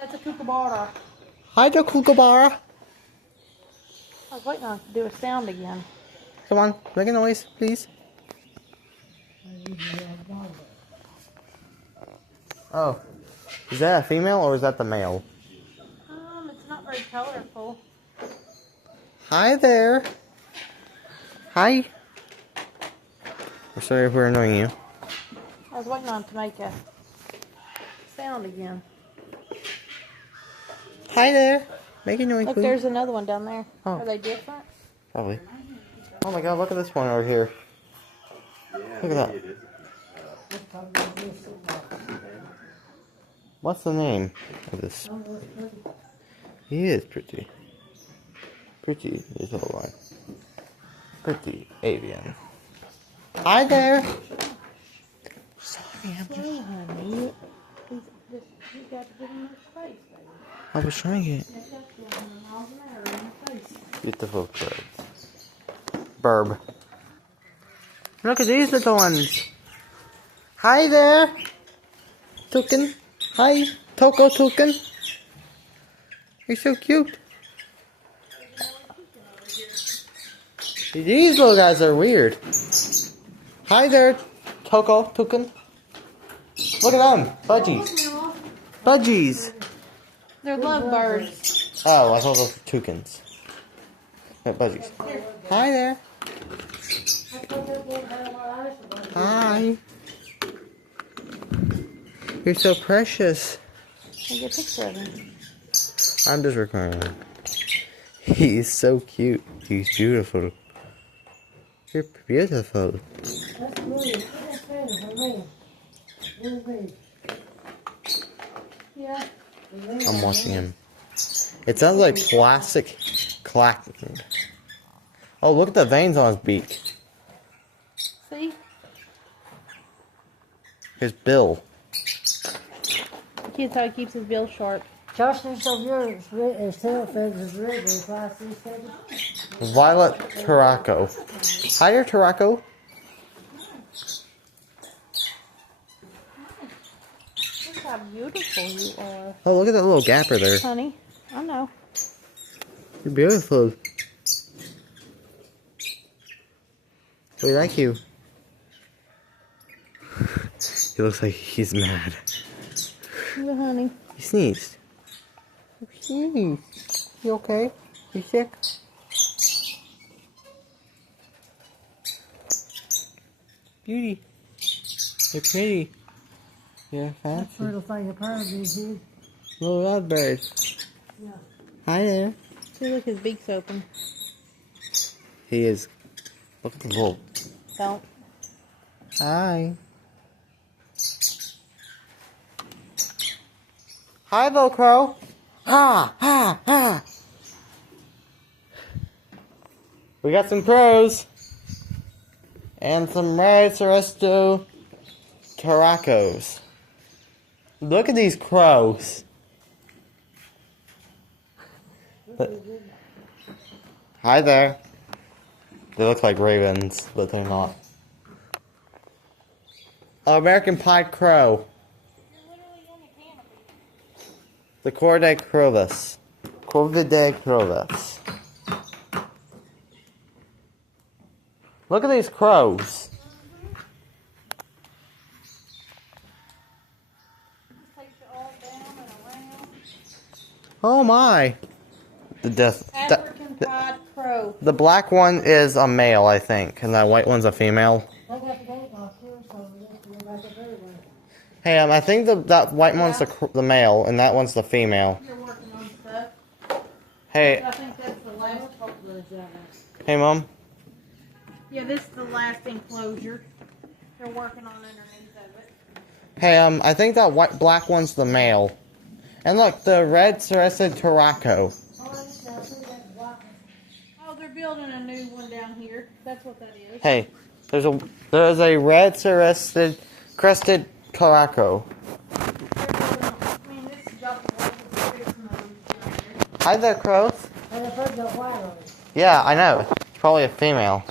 That's a kookaburra. Hi there, Kookaburra. I was waiting on it to do a sound again. Come on, make a noise, please. Oh, is that a female or is that the male? It's not very colorful. Hi there. Hi. We're sorry if we're annoying you. I was waiting on it to make a sound again. Hi there. Make a noise, Look, please. there's another one down there. Oh. Are they different? Probably. Oh my god, look at this one over here. Look at that. What's the name of this? He is pretty. Pretty is all right. Pretty avian. Hi there. Sorry, I'm just... Oh, honey. You got to give him his face, baby. I was trying it. That's just 100 miles an hour in the face. Beautiful birds. Burb. Look at these little ones. Hi there. Toucan. Hi. Toko Toucan. You're so cute. These little guys are weird. Hi there, Toko Toucan. Look at them. Budgies. Budgies. They're lovebirds. Oh, I thought those were toucans. Yeah, budgies. Hi there. Hi. You're so precious. Take a picture of him. I'm just recording. He's so cute. He's beautiful. You're beautiful. Yeah. I'm watching him. It sounds like plastic clacking. Oh, look at the veins on his beak. See? His bill. The kid's how he keeps his bill sharp. Justin's of yours, his tail feathers is red, his last feathers. Violet Taraco. Hi there, Taraco. Look how beautiful you are. Oh, look at that little gapper there. Honey, I know. You're beautiful. We like you. He looks like he's mad. Yeah, honey. He sneezed. He sneezed. You okay? You sick? Beauty. You're pretty. You're fancy. Little thing of power bees here. Little lovebird. Yeah. Hi there. See, look, his beak's open. He is. Look at the wolf. Don't. Hi. Hi, little crow. Ha, ha, ha. We got some crows. And some red Ceresto Taracos. Look at these crows. Hi there. They look like ravens, but they're not. American Pied Crow. The Corvidae Corvus. Corvidae Corvus. Look at these crows. Oh my. African pied crow. The black one is a male, I think, and that white one's a female. I got the gate locked here, so we have to go back up everywhere. Hey, I think that white one's the male, and that one's the female. You're working on stuff. Hey, I think that's the last. hey, Mom. Yeah, this is the last enclosure. They're working on underneath of it. Hey, I think that black one's the male. And look, the red Cerested Taraco. Oh, they're building a new one down here. That's what that is. Hey, there's a red Cerested Crested Taraco. Hi there, crows. And the bird got white on it. Yeah, I know. It's probably a female.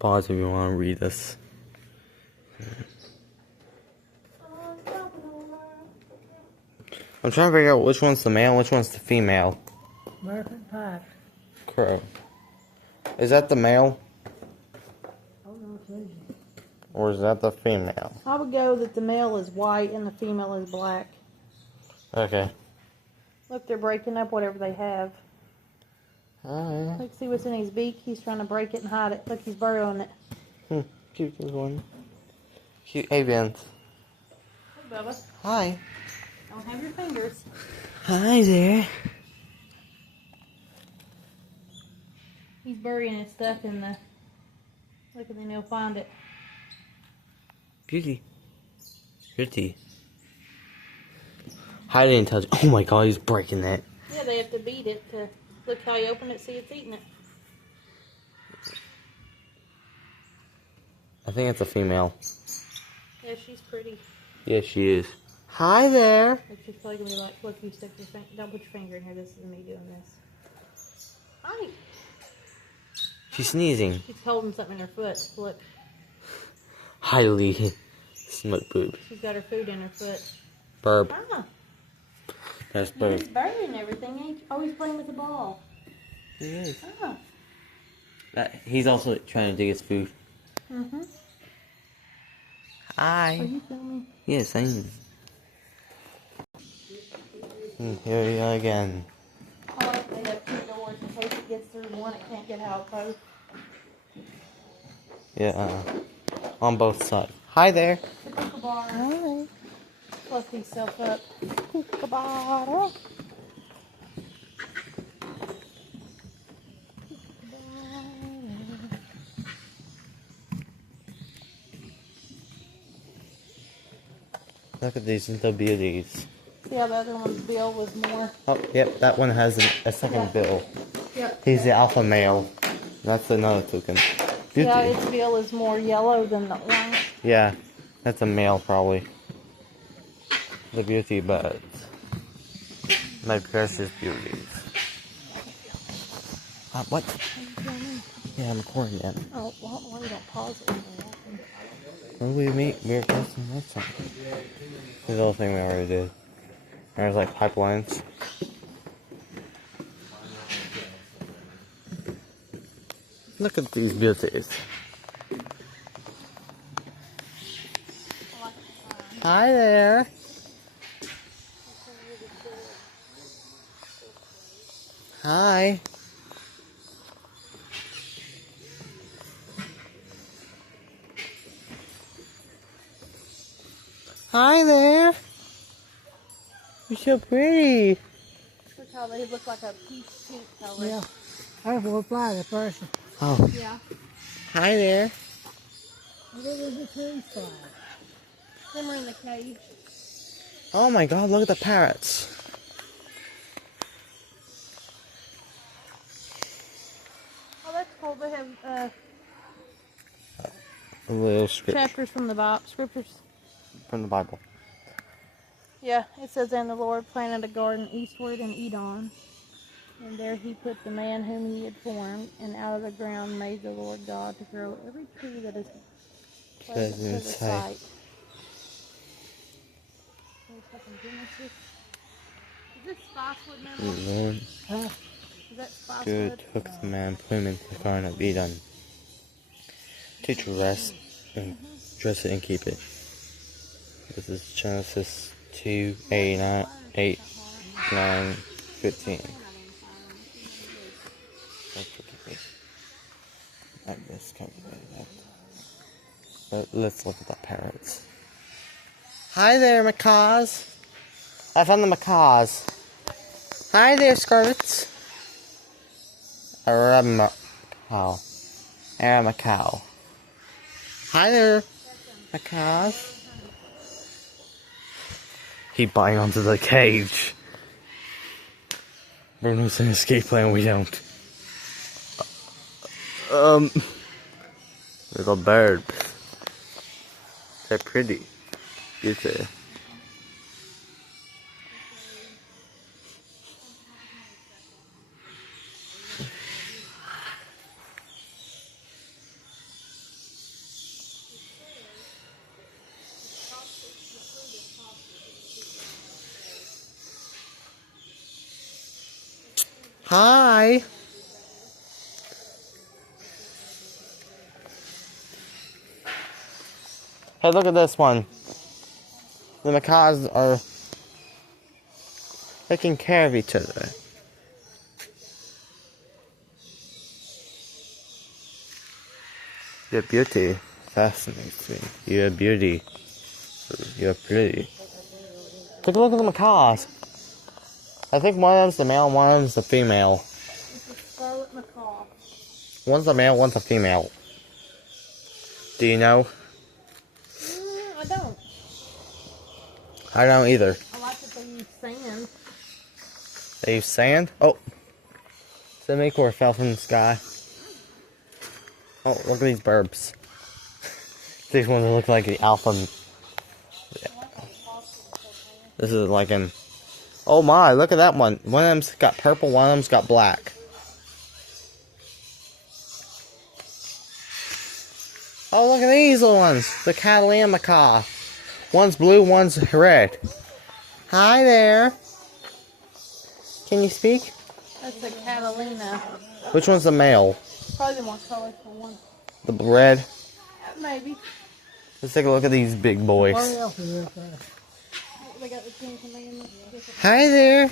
Pause if you want to read this. I'm trying to figure out which one's the male and which one's the female. American Pie. Crow. Is that the male? Oh, no, it's Asian. Or is that the female? I would go that the male is white and the female is black. Okay. Look, they're breaking up whatever they have. Alright. Look, see what's in his beak? He's trying to break it and hide it. Look, he's burrowing it. Cute little one. Cute. Hey, Vince. Hey, Bubba. Hi. Don't have your fingers. Hi there. He's burying his stuff in the... Look, and then he'll find it. Beauty. Beauty. Hide it and touch. Oh my god, he's breaking that. Yeah, they have to beat it to... Look how you open it, see it's eating it. I think it's a female. Yeah, she's pretty. Yeah, she is. Hi there. Like, she's probably gonna be like, look, you stick your finger... Don't put your finger in here, this is me doing this. Hi! She's sneezing. She's holding something in her foot. Look, Highly smut boob. she's got her food in her foot. Burb. Ah, That's yeah, he's burb. burying everything, ain't you? Oh, he's playing with the ball. He is. Ah. He's also trying to dig his food. Mm-hmm. Hi. Are you filming? Yes, I am. Here we go again. I like they have two doors in case it gets through one, it can't get out both. Yeah, on both sides. Hi there. The kookaburra. Hi. Fluff himself up. Kookaburra. Look at these little beauties. See how the other one's bill was more? Oh, yep, that one has a second Yeah. bill. Yep. He's the alpha male. That's another token. Beauty. Yeah, its bill is more yellow than the orange. Yeah, that's a male probably. The beauty birds. My precious beauties. What? Yeah, I'm recording it. Oh, well, why you don't pause it when you're walking? When we meet, we're pressing this one. The little thing we already did. There's like pipelines. Look at these beauties. Hi there. Hi. Hi there. You're so pretty. Look how they look like a peach pink color. Yeah. I will fly the person. Oh, Yeah. hi there. Look at the trees fly. Them are in the cage. Oh my god, look at the parrots. Oh, that's cool. They have A little script chapters from the Bible, scriptures. from the Bible. Yeah, it says, and the Lord planted a garden eastward in Edom. And there he put the man whom he had formed, and out of the ground made the Lord God to grow every tree that is pleasant to the sight. Genesis. Is this spicewood, man? Lord Huh? Is that spicewood? good took the man, put him into the garden of Eden. Teach rest and dress it and keep it. This is Genesis 2, 8, 9, 15. Like this, but let's look at the parrots. Hi there, macaws. I found the macaws. Hi there, scarlets. A macaw. A macaw. Hi there, macaws. He biting onto the cage. Bruno's an escape plan, we don't. Little bird. They're pretty. You say. Hi. Hey, look at this one. The macaws are taking care of each other. Your beauty fascinates me. You're a beauty. You're pretty. Take a look at the macaws. I think one of them's the male and one of them's the female. It's a scarlet macaw. One's the male, one's the female. Do you know? I don't. I don't either. I like that they use sand. They use sand? Oh. The maker fell from the sky. Oh, look at these burbs. These ones look like the alpha. This is like an... Oh my, look at that one. One of them's got purple, one of them's got black. Oh, look at these little ones. The Catalina macaw. One's blue, one's red. Hi there. Can you speak? That's a Catalina. Which one's the male? Probably the more colorful one. The red? Maybe. Let's take a look at these big boys. What else is up there? They got the Ten Commandments. Hi there.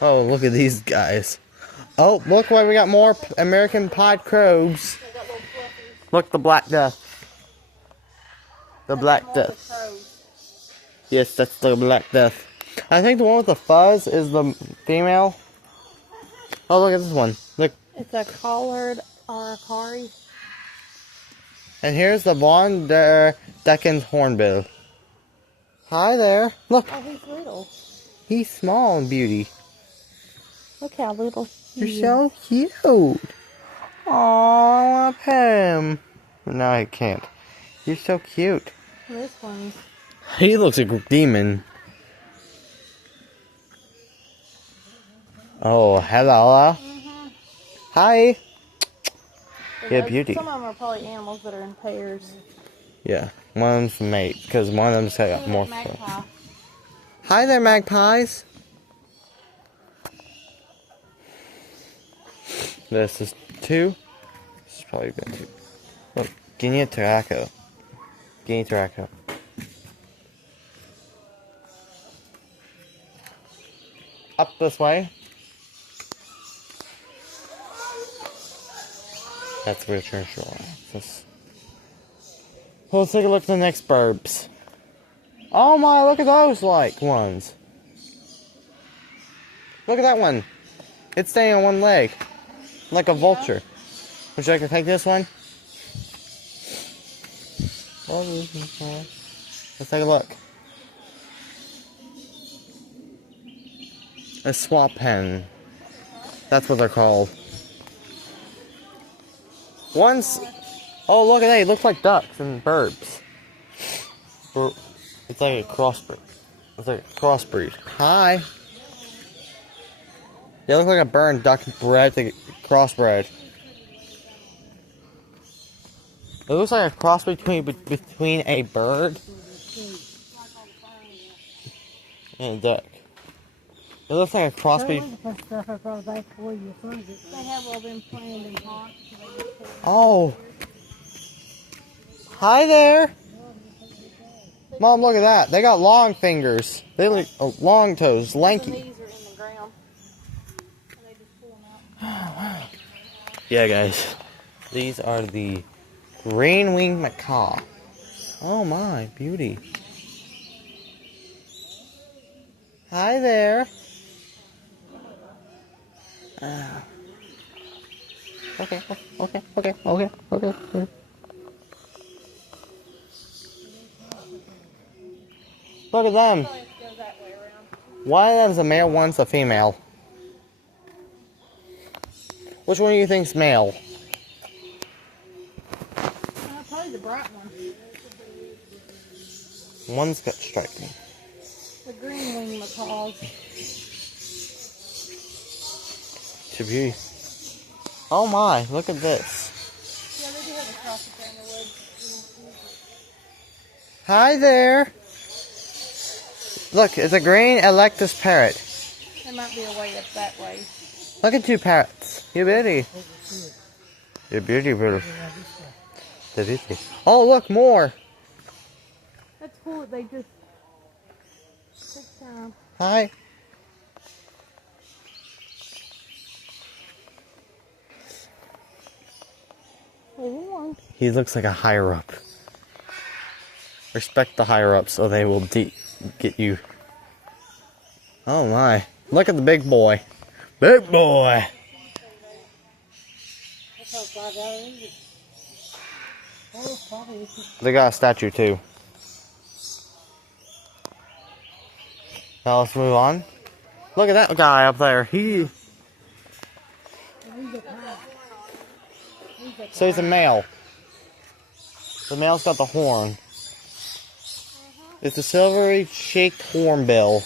Oh, look at these guys. Oh, look what we got more American pied crows. They got little fluffies. Look, the Black Death. The Black All the Death. crows. Yes, that's the Black Death. I think the one with the fuzz is the female. Oh, look at this one. Look. It's a collared aracari. And here's the Von der Deckens hornbill. Hi there. Look, Oh, he's little. he's small and beauty. Look how little he You're is. so cute. Aww, I want to pet him. No, I can't. You're so cute. This one's... He looks like a demon. Oh, hello. Hi. Yeah, beauty. Some of them are probably animals that are in pairs. Yeah, one of them's mate, because one of them's got Look more at that fur. magpie. Hi there, magpies. This is 2. This is probably been 2. Look, Guinea Taraco. Guinea Taraco. Up this way. That's Richard Shore access. Well, let's take a look at the next burbs. Oh my, look at those like ones. Look at that one. It's staying on one leg. Like a vulture. Would you like to take this one? Let's take a look. A swap pen. That's what they're called. One's... Oh, look at that. It looks like ducks and birds. It's like a crossbreed. It's like a crossbreed. Hi. They look like a bird and duck bred to crossbred. It looks like a cross between a bird and a duck. It looks like a cross between... That stuff I brought back for you. Find it. They have all them planned in pots. Oh. Hi there. Mom, look at that. They got long fingers. They look long toes, The lanky. knees are in the ground. And they just pull them out. Yeah, guys. These are the green-winged macaw. Oh my, beauty. Hi there. Okay. Look at them. Probably have to go that way around. One of them's a male, one's a female. Which one do you think's male? Probably the bright one. One's got striking. The green wing macaws. To beauty. Oh my, look at this. Yeah, they do have a cross up there in the woods. Hi there. Look, it's a green Electus parrot. There might be a way up that way. Look at two parrots. You're beauty. You're beautiful. They're beauty. Oh, look, more. That's cool that they just took time. Hi. Leave him alone. He looks like a higher up. Respect the higher ups so they will get you. Oh my. Look at the big boy. Big boy. They got a statue too. Now let's move on. Look at that guy up there. So he's a male. The male's got the horn. It's a silvery shaped hornbill.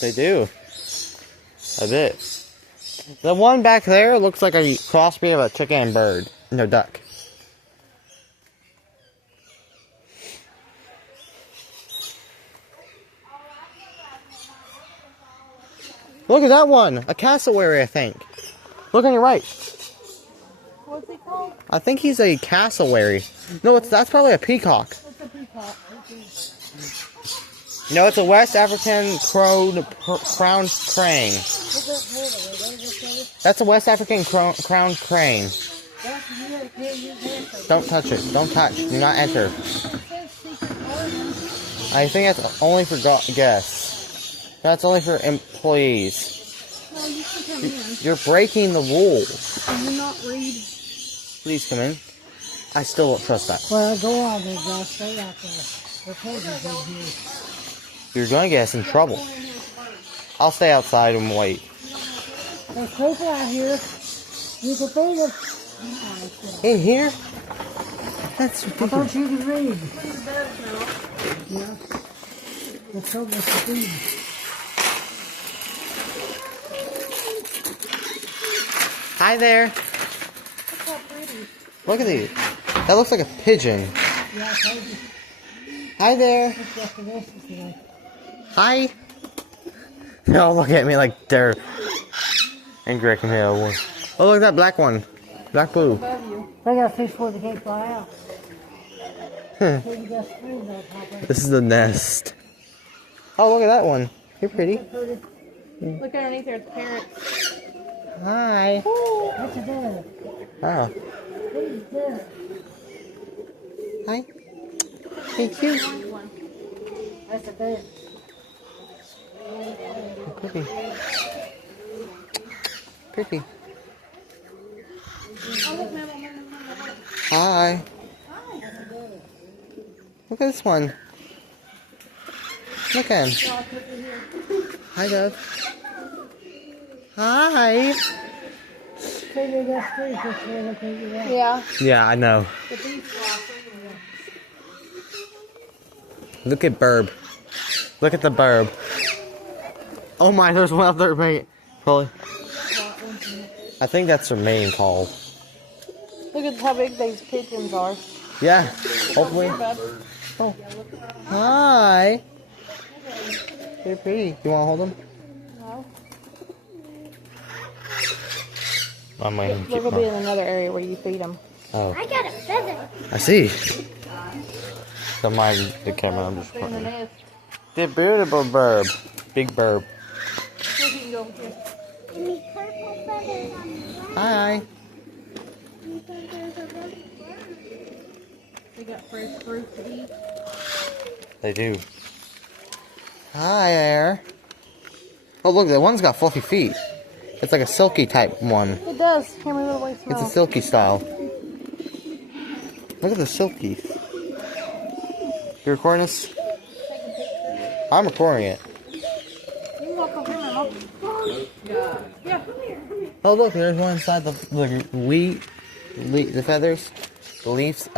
They do. A bit. The one back there looks like a crossbreed of a chicken and bird. No, duck. Look at that one! A cassowary, I think. Look on your right. What's he called? I think he's a cassowary. No, that's probably a peacock. It's a peacock. No, it's a West African crowned crane. That's a West African crowned crane. Don't touch it. Don't touch. Do not enter. I think that's only for guests. That's only for employees. No, you can come in. You're breaking the rules. Can you not read? Please come in. I still don't trust that. Well, go on there, Josh. Stay out there. The pigeons in here. You're going to get us in trouble. I'll stay outside and wait. There's people out here. You can feed them. In here? That's I ridiculous. thought you could read. Yeah. Let's go with the feed. Hi there. Look how pretty. Look at these. That looks like a pigeon. Yeah, I told you. Hi there. That's what the rest is today. Hi. No, look at me like they're angry. I can hear one. Oh, look at that black one. Black blue. Above you. They got fish before they can't fly out. Huh. So you got screens on top of it. This is the nest. Oh, look at that one. You're pretty. Look underneath there, it's parrots. Hi. That's a dove. Oh. Who's dove? Hi. Thank you. That's a dove. Pretty. Pretty. Hi. Look at this one. Look at him. Hi, Dove. Hi. So you got screens before they can't get out. Yeah. Yeah, I know. The bees flock. Look at Burb. Look at the Burb. Oh my, there's one up there, mate. Probably. I think that's their main call. Look at how big these pigeons are. Yeah, hopefully. Oh. Hi. They're pretty. You want to hold them? No. I'm waiting. They're gonna be in another area where you feed them. Oh, I got a feather. I see. Don't mind the camera. I'm just They're in the recording. nest. The beautiful Burb. Big Burb. Look, you can go over here. And these purple feathers on the ground. Hi. You think there's a red bird? They got fresh fruit to eat. They do. Hi there. Oh, look, that one's got fluffy feet. It's like a silky type one. It does. Here, move it away It's small. a silky style. Look at the silky. You recording this? I'm recording it. You can walk over here, Mama. Yeah, come here. Oh, look, there's one inside the feathers, the leaves,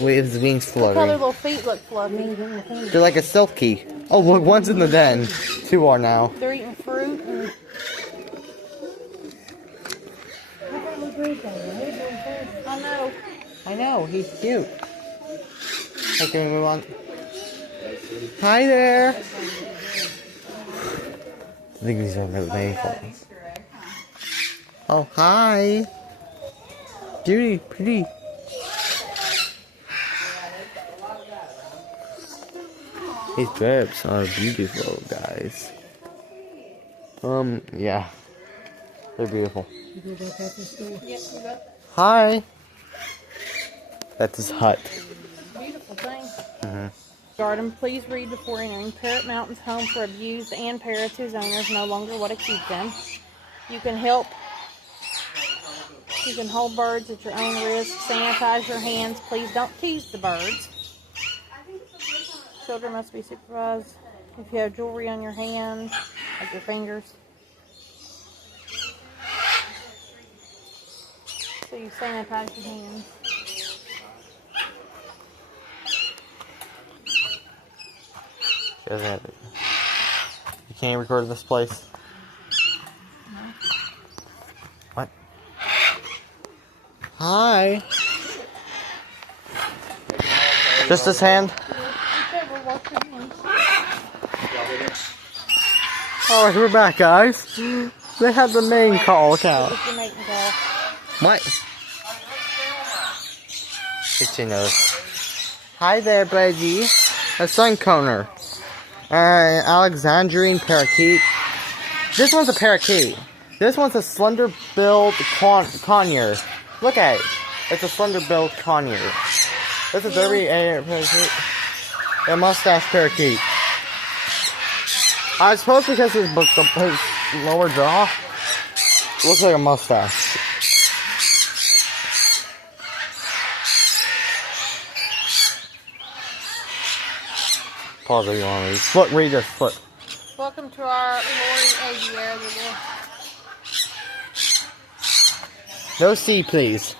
with his wings Look how their floating. little feet look fluffy. They're like a silky. Oh, look, one's in the den. Two are now. They're eating fruit and I know. I know, he's cute. Hey, can we move on? Hi there. I think these are the mayflies. Oh, hi. Beauty, pretty. These birds are beautiful, guys. Yeah. They're beautiful. You go back out the store. Yep, we got Hi. That's his hut. beautiful thing. Garden, please read before entering. Parrot Mountain's home for abused and parrots whose owners no longer want to keep them. You can help. You can hold birds at your own risk. Sanitize your hands. Please don't tease the birds. Children must be supervised. If you have jewelry on your hands, like your fingers. So you sanitize your hands. Doesn't have it. You can't record this place. What? Hi. Just this hand? Alright, we're back, guys. They have the main call count. It's your mating call. What? Itchy nose. Hi there, Reggie. A sunconer. Alexandrine parakeet. This one's a parakeet. This one's a slender-billed conure. Look at it. It's a slender-billed conure. This is a derby parakeet. A mustache parakeet. I suppose because his lower jaw looks like a mustache. Pause if you want to read. Look, read this. Look. Welcome to our Lori Aviary. No seed, please.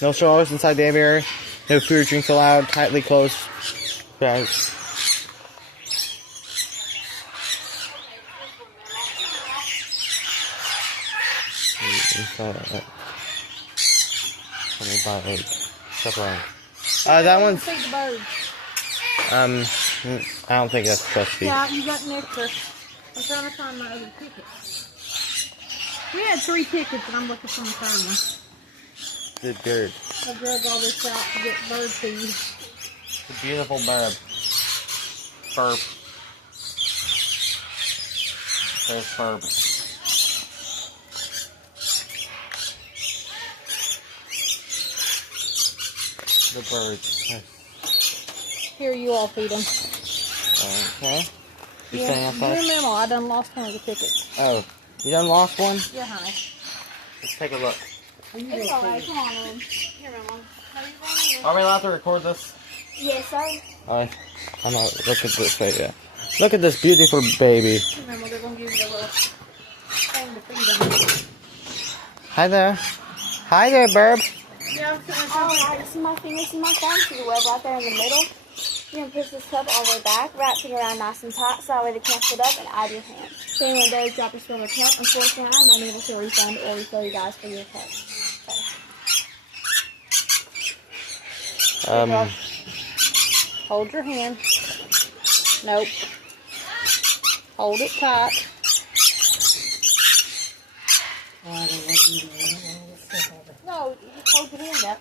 No strollers inside the aviary. No food or drinks allowed. Tightly closed bags. That one's. Feed the birds. I don't think that's supposed to be. Yeah, you got nectar. I'm trying to find my other ticket. We had 3 tickets, and I'm looking for my third one. Good bird. I drug all this out to get bird feed. It's a beautiful bird. Burp. There's burp. The birds. Here, you all feed them. Okay. You Yeah, staying outside? your memo. I done lost one of the tickets. Oh, you done lost one? Yeah, honey. Let's take a look. It's alright, come on in. Here, memo. How you going? Are we allowed to record this? Yes, sir. I'm gonna look at this right here. Look at this beautiful baby. Here, memo. They're gonna give you a little thing to feed them. Hi there. Hi there, Burb. Yeah, I'm sitting Alright, you see my finger, see my thumb? See the web right there in the middle? You're going to push this cup all the way back, wrap it around nice and tight so that way they can't fit up and out of your hand. If anyone does drop or spill their cup, unfortunately I'm unable to refund or refill you guys for your cup. Hold your hand. Nope. Hold it tight. Oh, I don't like you to No, you just hold your hand up.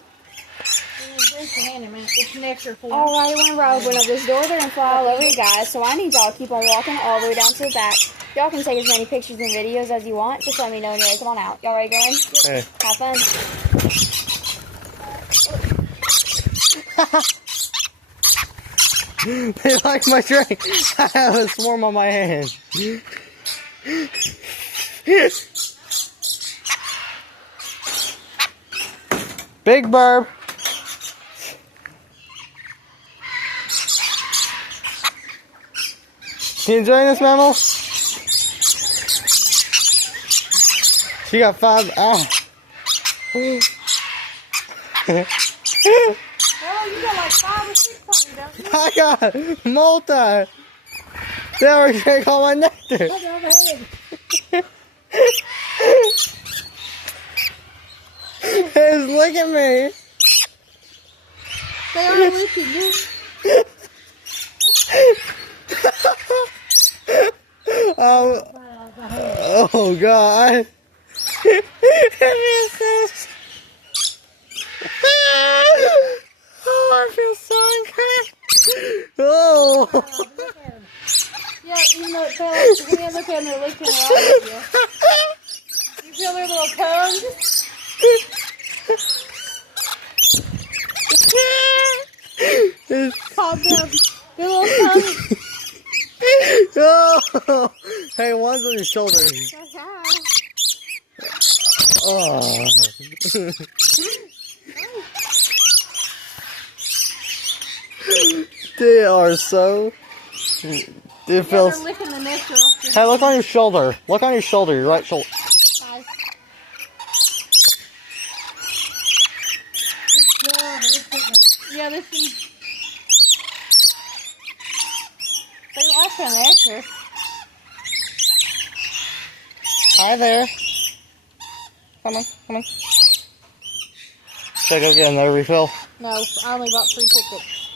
Drink your hand in a minute. It's nectar for you. Alright, whenever I open up this door, they're going to fly all over you guys, so I need y'all to keep on walking all the way down to the back. Y'all can take as many pictures and videos as you want. Just let me know when you're ready. Come on out. Y'all ready to go in? Hey. Have fun. They like my drink. I have a swarm on my hand. Big Burb. You enjoying this, mammal? She got 5. Oh. Oh, you got like 5 or 6 on you, don't you? I got multi. They already drank all my nectar. Just look at me. They are wicked, dude. Oh God. Oh, I feel so uncomfortable. Oh. Yeah, you know, it felt like your hand. Look at them, they're licking right at you. You feel their little tongues? Calm down. Their little tongues. Oh. Hey, one's on your shoulder. Oh. They are so. It Yeah, feels. they're licking the nectar off your Hey, look on your shoulder. Look on your shoulder. Your right shoulder. thigh. Yeah, this is. They like the nectar. Hi there. Come on, come on. Should I go get another refill? No, I only bought 3 tickets.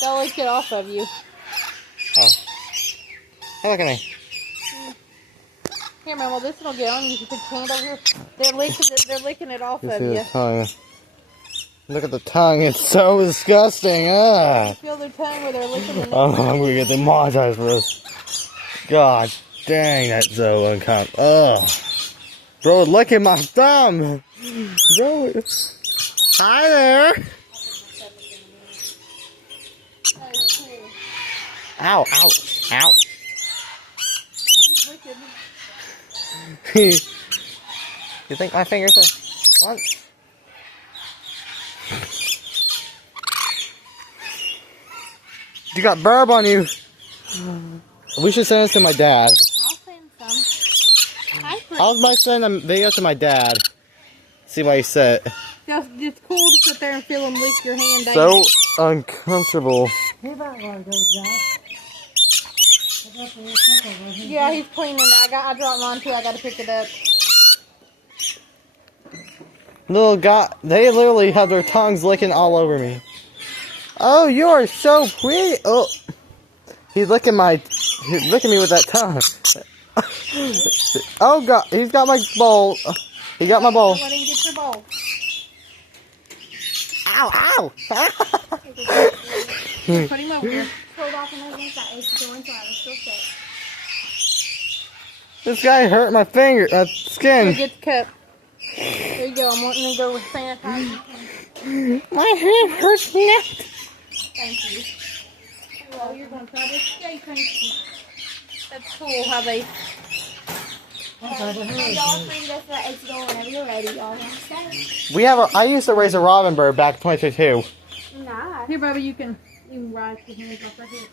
They'll lick it off of you. Oh. Hey, look at me. Here, man, well, this one will get on you. You put your hand over here. They're licking it off You of see you. the tongue. Look at the tongue. It's so disgusting. Ah. Feel their tongue where they're licking the nectar. I'm gonna get demonetized for this. God dang, that's so uncomfortable. Ugh. Bro, look at my thumb. Bro. Hi there. Ow, ow, ow. He's licking. You think my fingers are what? You got burb on you. We should send this to my dad. I'll send some. Hi, I was about to send a video to my dad. See what he said. It's cool to sit there and feel them lick your hand. So uncomfortable. He might want to go, Josh. Yeah, he's cleaning. I dropped mine too. I got to pick it up. Little guy, they literally have their tongues licking all over me. Oh, you are so pretty. Oh, he's licking me with that tongue. Oh God, he's got my bowl. He got my bowl. Let him get your bowl. Ow, ow. Put him over here. Pulled off and everything that is going so I was still sick. This guy hurt my finger, Here, skin. get the cup. There you go. I'm wanting to go with sanitizer. My hand hurts now. Thank you. Oh, you're going to try this? Yeah, thank you. That's cool how they... Y'all bring this at its door whenever you're ready. Y'all want to stay? I used to raise a robin bird back in 2022. Nah. Here, baby, you can rise your hands off right here.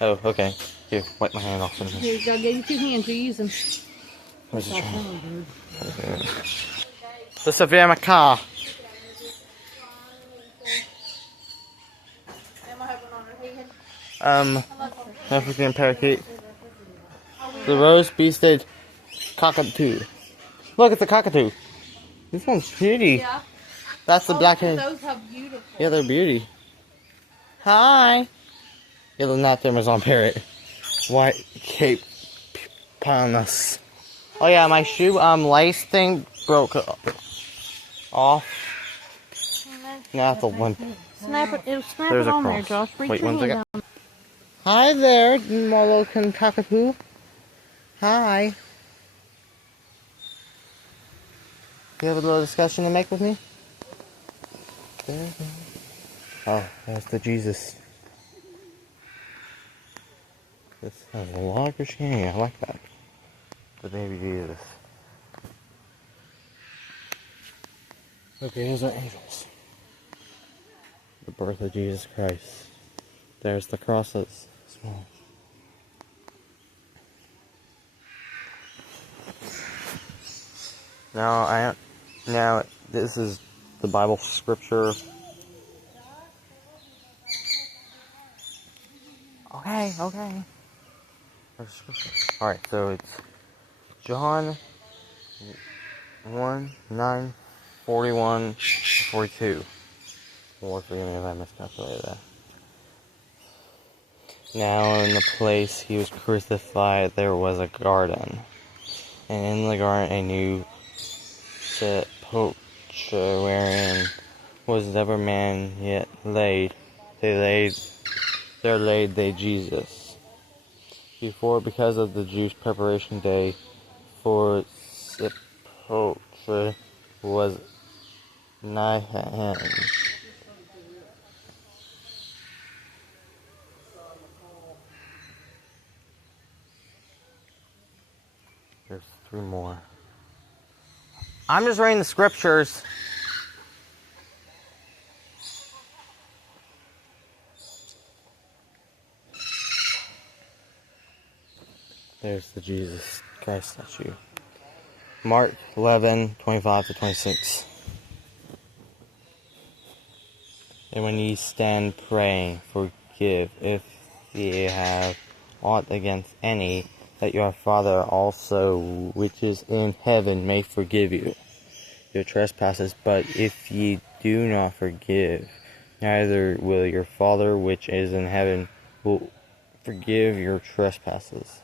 Oh, okay. Here, wipe my hand off. Here you go. Give you 2 hands. You use them. Where's the tray? The Severe Macaw. African parakeet. The rose-beasted cockatoo. Look, it's a cockatoo. This one's pretty. Yeah. That's the black hen. Those are beautiful. Yeah, they're beauty. Hi. Yellow not Amazon parrot. White Cape Panus. Oh yeah, my shoe lace thing broke off. Now that's a limp. Snap it. It'll snap There's it a on there, cross. Josh. Reach Wait your 1 hand second. down. Hi there, Molokan cockapoo. Hi. You have a little discussion to make with me? There. Oh, that's the Jesus. This has a lot of Christianity. I like that. The baby Jesus. Okay, here's our angels. The birth of Jesus Christ. There's the crosses. Small. Now this is the Bible scripture. Okay. There's scripture. Alright, so it's John 1:9-41-42. Lord, forgive me if I miscalculated that. Now in the place he was crucified there was a garden, and in the garden a new sepulchre wherein was never man yet laid. There laid they Jesus. Because of the Jews' preparation day for sepulchre was nigh at hand. There's 3 more. I'm just reading the scriptures. There's the Jesus Christ statue. Mark 11:25-26. And when ye stand praying, forgive if ye have aught against any, that your Father also which is in heaven may forgive you your trespasses. But if ye do not forgive, neither will your Father which is in heaven will forgive your trespasses.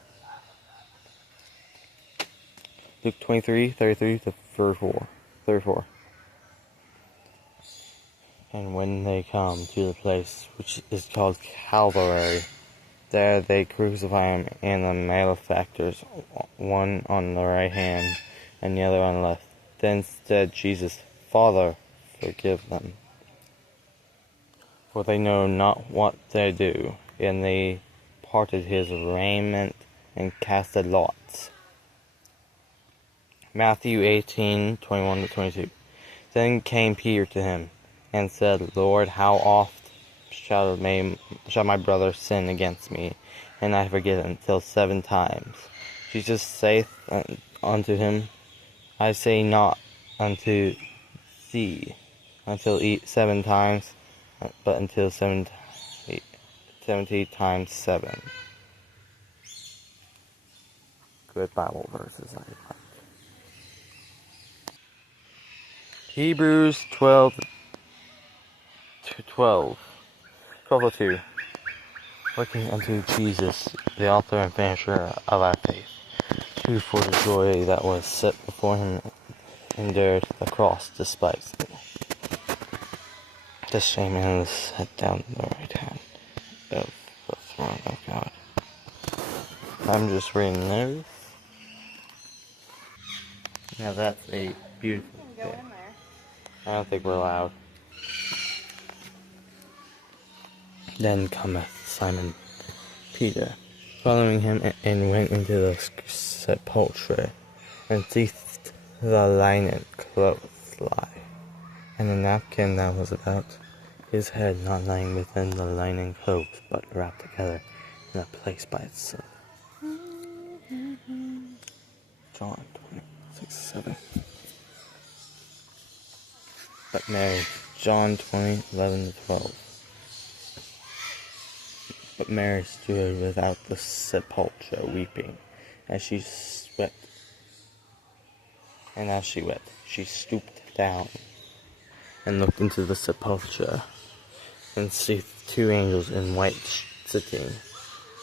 Luke 23:33-34. And when they come to the place which is called Calvary, there they crucify him and the malefactors, one on the right hand and the other on the left. Then said Jesus, Father, forgive them, for they know not what they do. And they parted his raiment and casted lots. Matthew 18:21-22. Then came Peter to him, and said, Lord, how oft shall my brother sin against me, and I forgive him, till 7 times? Jesus saith unto him, I say not unto thee, until 7 times, but until 70 times 7. Good Bible verses, I like. Hebrews 12:2. Looking unto Jesus, the author and finisher of our faith, who for the joy that was set before him endured the cross, despising the shame, and was set down at the right hand of the throne of God. I'm just reading those. Now that's a beautiful thing. I don't think we're allowed. Then cometh Simon Peter, following him, and went into the sepulchre, and seeth the linen clothes lie, and the napkin that was about his head, not lying within the linen clothes, but wrapped together in a place by itself. John 26:7. But Mary, John 20:11-12. But Mary stood without the sepulchre, weeping, as she wept. And as she wept, she stooped down and looked into the sepulchre, and seeth 2 angels in white sitting,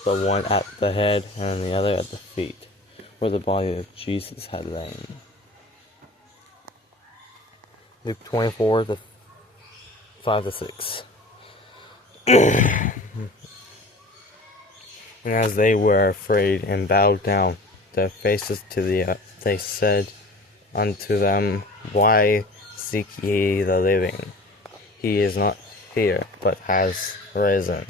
the one at the head and the other at the feet, where the body of Jesus had lain. Luke 24:5-6. And as they were afraid and bowed down their faces to the earth, they said unto them, Why seek ye the living? He is not here, but has risen.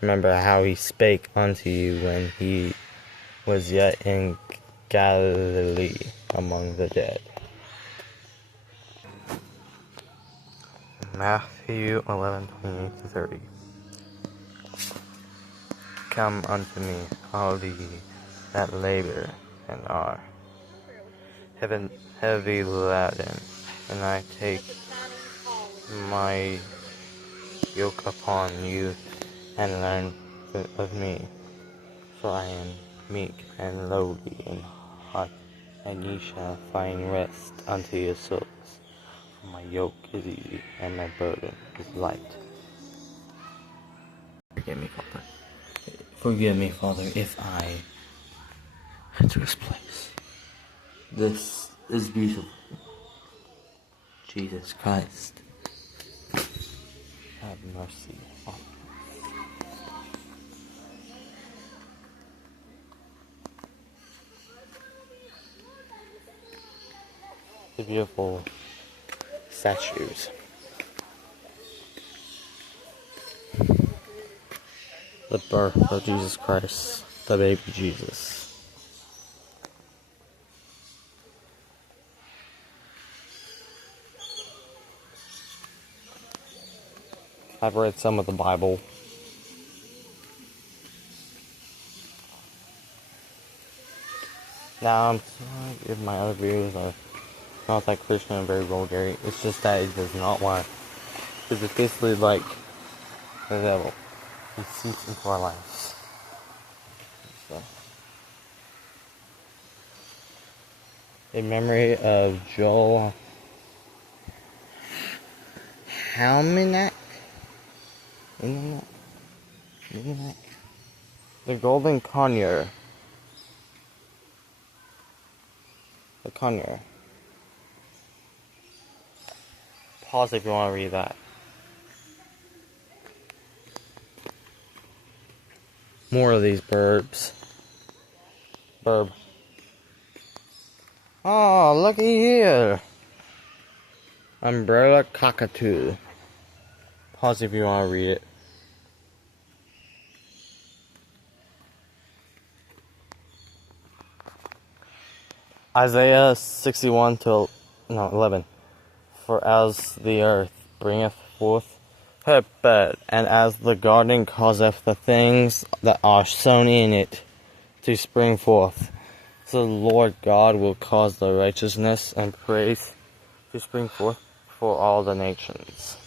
Remember how he spake unto you when he was yet in Galilee among the dead. Matthew 11:28-30. Come unto me, all ye that labor and are heavy laden, and I take my yoke upon you, and learn of me, for I am meek and lowly in heart, and ye shall find rest unto your souls. For my yoke is easy, and my burden is light. Forgive me, Papa. Forgive me, Father, if I enter this place. This is beautiful. Jesus Christ, have mercy on us. The beautiful statues. The birth of Jesus Christ, the baby Jesus. I've read some of the Bible. Now I'm sorry if my other videos are not that Christian and very vulgar. It's just that it does not want. Because it's basically like the devil. He seeps into our lives. So. In memory of Joel Halmanek. The Golden Conure. The Conure. Pause if you want to read that. More of these burbs. Burb. Oh, looky here. Umbrella cockatoo. Pause if you want to read it. Isaiah 61 to 11. For as the earth bringeth forth her bud, and as the garden causeth the things that are sown in it to spring forth, so the Lord God will cause the righteousness and praise to spring forth for all the nations.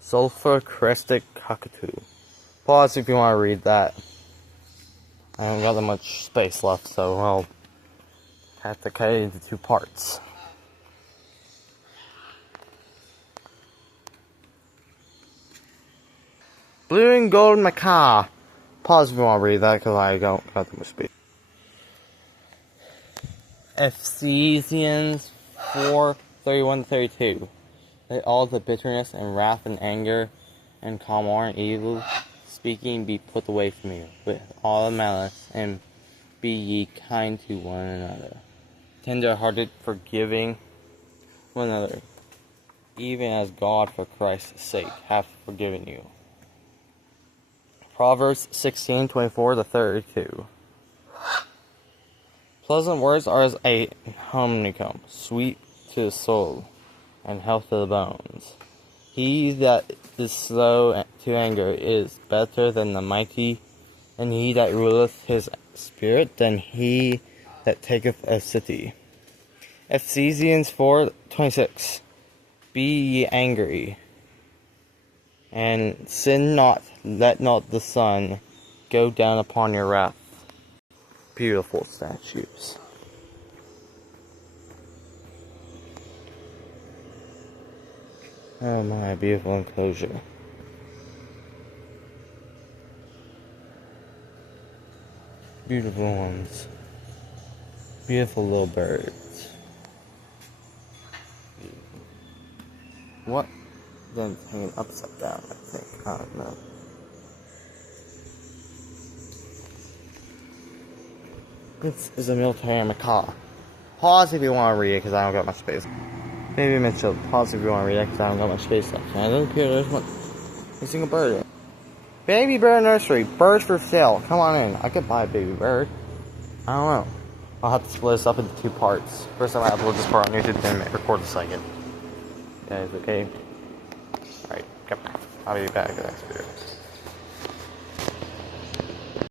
Sulfur crested cockatoo. Pause if you want to read that. I haven't got that much space left, so I'll have to cut it into 2 parts. Blue and gold macaw. Pause if you want to read that because I don't got that much space. Ephesians 4:31-32. Let all the bitterness and wrath and anger and clamor and evil speaking be put away from you, with all malice, and be ye kind to one another, tender-hearted, forgiving one another, even as God for Christ's sake hath forgiven you. Proverbs 16:24-32. Pleasant words are as a honeycomb, sweet to the soul, and health to the bones. He that is slow to anger is better than the mighty, and he that ruleth his spirit than he that taketh a city. Ephesians 4:26. Be ye angry, and sin not, let not the sun go down upon your wrath. Beautiful statues. Oh my, beautiful enclosure. Beautiful ones. Beautiful little birds. Beautiful. What? Them hanging upside down, I think. I don't know. This is a military macaw. Pause if you want to read it because I don't got much space. Maybe Mitchell, pause if you want to read it because I don't got much space left. And I don't care, there's one. A single bird. Baby bird nursery. Birds for sale. Come on in. I could buy a baby bird. I don't know. I'll have to split this up into 2 parts. First time I upload this part on YouTube, then record the second. Guys, okay? Alright, come back. I'll be back in the next video.